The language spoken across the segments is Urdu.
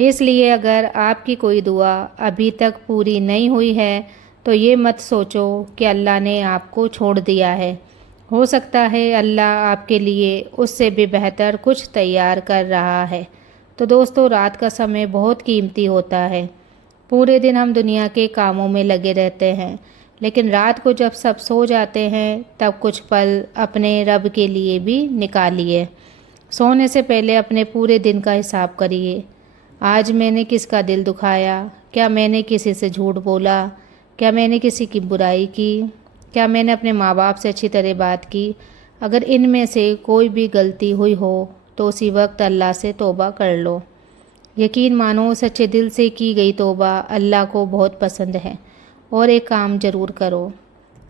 اس لیے اگر آپ کی کوئی دعا ابھی تک پوری نہیں ہوئی ہے تو یہ مت سوچو کہ اللہ نے آپ کو چھوڑ دیا ہے۔ ہو سکتا ہے اللہ آپ کے لیے اس سے بھی بہتر کچھ تیار کر رہا ہے۔ تو دوستو، رات کا سمے بہت قیمتی ہوتا ہے۔ پورے دن ہم دنیا کے کاموں میں لگے رہتے ہیں، لیکن رات کو جب سب سو جاتے ہیں تب کچھ پل اپنے رب کے لیے بھی نکالیے۔ سونے سے پہلے اپنے پورے دن کا حساب کریے۔ آج میں نے کس کا دل دکھایا؟ کیا میں نے کسی سے جھوٹ بولا؟ کیا میں نے کسی کی برائی کی؟ کیا میں نے اپنے ماں باپ سے اچھی طرح بات کی؟ اگر ان میں سے کوئی بھی غلطی ہوئی ہو تو اسی وقت اللہ سے توبہ کر لو۔ یقین مانو، سچے دل سے کی گئی توبہ اللہ کو بہت پسند ہے۔ اور ایک کام ضرور کرو،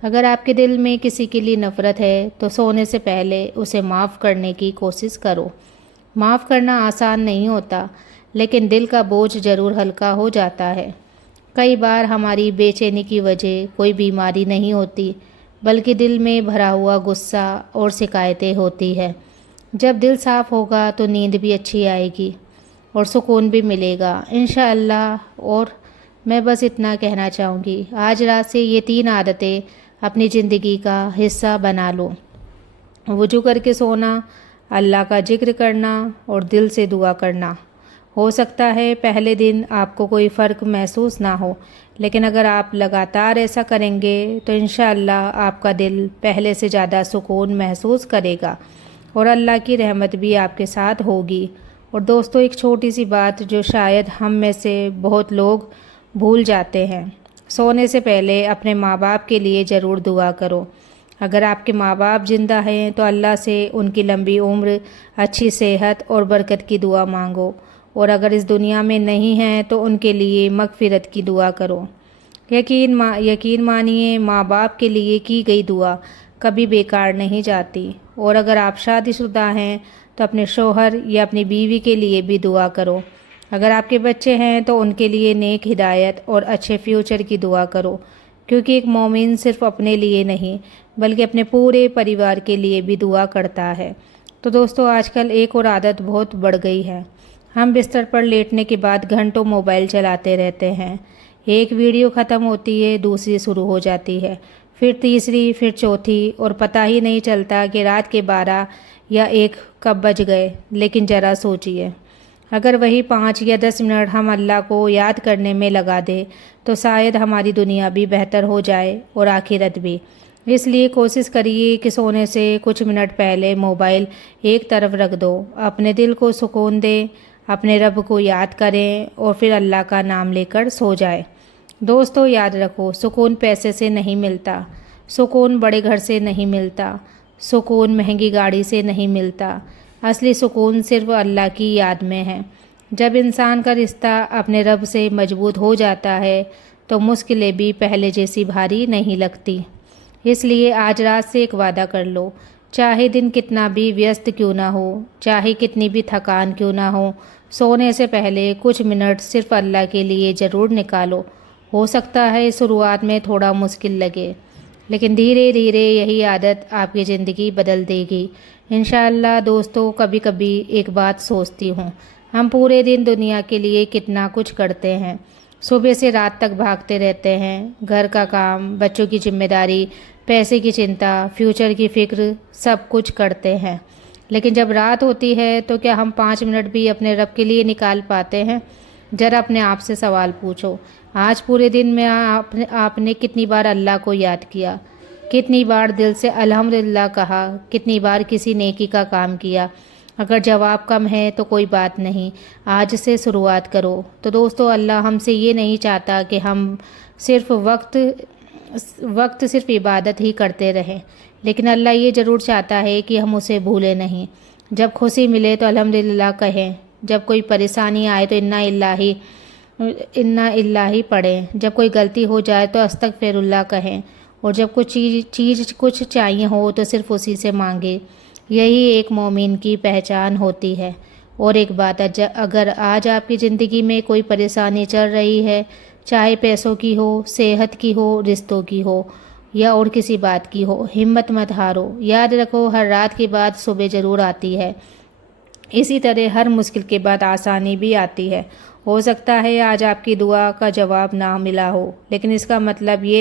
اگر آپ کے دل میں کسی کے لیے نفرت ہے تو سونے سے پہلے اسے معاف کرنے کی کوشش کرو۔ معاف کرنا آسان نہیں ہوتا، لیکن دل کا بوجھ ضرور ہلکا ہو جاتا ہے۔ کئی بار ہماری بے چینی کی وجہ کوئی بیماری نہیں ہوتی، بلکہ دل میں بھرا ہوا غصہ اور شکایتیں ہوتی ہے۔ جب دل صاف ہوگا تو نیند بھی اچھی آئے گی اور سکون بھی ملے گا انشاءاللہ۔ اور میں بس اتنا کہنا چاہوں گی، آج رات سے یہ 3 عادتیں اپنی زندگی کا حصہ بنا لو۔ وضو کر کے سونا، اللہ کا ذکر کرنا اور دل سے دعا کرنا۔ ہو سکتا ہے پہلے دن آپ کو کوئی فرق محسوس نہ ہو، لیکن اگر آپ لگاتار ایسا کریں گے تو انشاءاللہ آپ کا دل پہلے سے زیادہ سکون محسوس کرے گا اور اللہ کی رحمت بھی آپ کے ساتھ ہوگی۔ اور دوستو، ایک چھوٹی سی بات جو شاید ہم میں سے بہت لوگ بھول جاتے ہیں، سونے سے پہلے اپنے ماں باپ کے لیے ضرور دعا کرو۔ اگر آپ کے ماں باپ زندہ ہیں تو اللہ سے ان کی لمبی عمر، اچھی صحت اور برکت کی دعا مانگو، اور اگر اس دنیا میں نہیں ہیں تو ان کے لیے مغفرت کی دعا کرو۔ یقین مانیے، ماں باپ کے لیے کی گئی دعا کبھی بیکار نہیں جاتی۔ اور اگر آپ شادی شدہ ہیں تو اپنے شوہر یا اپنی بیوی کے لیے بھی دعا کرو۔ اگر آپ کے بچے ہیں تو ان کے لیے نیک ہدایت اور اچھے فیوچر کی دعا کرو، کیونکہ ایک مومن صرف اپنے لیے نہیں بلکہ اپنے پورے پریوار کے لیے بھی دعا کرتا ہے۔ تو دوستو، آج کل ایک اور عادت بہت بڑھ گئی ہے۔ ہم بستر پر لیٹنے کے بعد گھنٹوں موبائل چلاتے رہتے ہیں۔ ایک ویڈیو ختم ہوتی ہے، دوسری شروع ہو جاتی ہے، پھر تیسری، پھر چوتھی، اور پتہ ہی نہیں چلتا کہ رات کے 12 یا 1 کب بج گئے۔ لیکن ذرا سوچئے، اگر وہی 5 یا 10 منٹ ہم اللہ کو یاد کرنے میں لگا دیں تو شاید ہماری دنیا بھی بہتر ہو جائے اور آخرت بھی۔ اس لیے کوشش کریے کہ سونے سے کچھ منٹ پہلے موبائل ایک طرف رکھ دو، اپنے دل کو سکون دیں، اپنے رب کو یاد کریں اور پھر اللہ کا نام لے کر سو جائیں۔ دوستو، یاد رکھو، سکون پیسے سے نہیں ملتا، سکون بڑے گھر سے نہیں ملتا، سکون مہنگی گاڑی سے نہیں ملتا۔ اصلی سکون صرف اللہ کی یاد میں ہے۔ جب انسان کا رشتہ اپنے رب سے مضبوط ہو جاتا ہے تو مشکلیں بھی پہلے جیسی بھاری نہیں لگتی۔ اس لیے آج رات سے ایک وعدہ کر لو، چاہے دن کتنا بھی ویست کیوں نہ ہو، چاہے کتنی بھی تھکان کیوں نہ ہو، سونے سے پہلے کچھ منٹ صرف اللہ کے لیے ضرور نکالو۔ ہو سکتا ہے شروعات میں تھوڑا مشکل لگے، لیکن دھیرے دھیرے یہی عادت آپ کی زندگی بدل دے گی انشاءاللہ۔ دوستو، کبھی کبھی ایک بات سوچتی ہوں، ہم پورے دن دنیا کے لیے کتنا کچھ کرتے ہیں، صبح سے رات تک بھاگتے رہتے ہیں، گھر کا کام، بچوں کی ذمہ داری، پیسے کی چنتا، فیوچر کی فکر، سب کچھ کرتے ہیں، لیکن جب رات ہوتی ہے تو کیا ہم 5 منٹ بھی اپنے رب کے لیے نکال پاتے ہیں؟ ذرا اپنے آپ سے سوال پوچھو، آج پورے دن میں آپ نے کتنی بار اللہ کو یاد کیا، کتنی بار دل سے الحمدللہ کہا، کتنی بار کسی نیکی کا کام کیا؟ اگر جواب کم ہے تو کوئی بات نہیں، آج سے شروعات کرو۔ تو دوستو، اللہ ہم سے یہ نہیں چاہتا کہ ہم صرف وقت صرف عبادت ہی کرتے رہیں، لیکن اللہ یہ ضرور چاہتا ہے کہ ہم اسے بھولیں نہیں۔ جب خوشی ملے تو الحمدللہ کہیں، جب کوئی پریشانی آئے تو انا الہی پڑھیں، جب کوئی غلطی ہو جائے تو استغفر اللہ کہیں، اور جب کوئی چیز کچھ چاہیے ہو تو صرف اسی سے مانگے۔ یہی ایک مومن کی پہچان ہوتی ہے۔ اور ایک بات، اگر آج آپ کی زندگی میں کوئی پریشانی چل رہی ہے، چاہے پیسوں کی ہو، صحت کی ہو، رشتوں کی ہو یا اور کسی بات کی ہو، ہمت مت ہارو۔ یاد رکھو، ہر رات کے بعد صبح ضرور آتی ہے، اسی طرح ہر مشکل کے بعد آسانی بھی آتی ہے، ہو سکتا ہے آج آپ کی دعا کا جواب نہ ملا ہو، لیکن اس کا مطلب یہ